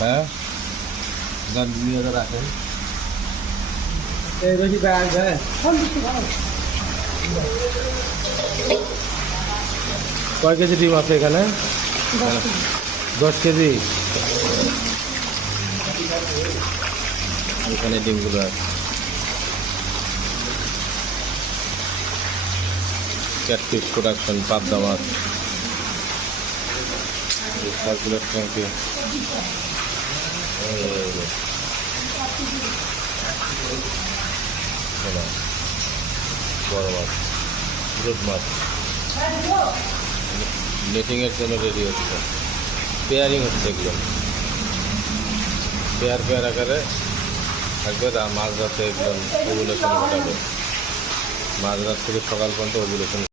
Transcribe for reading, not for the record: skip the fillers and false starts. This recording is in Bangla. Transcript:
হ্যাঁ নিয়ে রাখেন ব্যাগ হ্যাঁ কয় কেজি ডিম আছে এখানে 10 কেজি এখানে ডিমগুলো আছে ক্যাটফিশ প্রোডাকশন পাবদা মাছ সার্কুলার ট্যাঙ্কি বড় মাছ রুট মাছ নেটিংয়ের জন্য রেডি হচ্ছে পেয়ারিং হচ্ছে এগুলো পেয়ার আকারে থাকবে মাঝ রাতে একদম ওভুলেশন ঘটাবে মাঝ রাত থেকে সকাল পর্যন্ত ওভুলেশন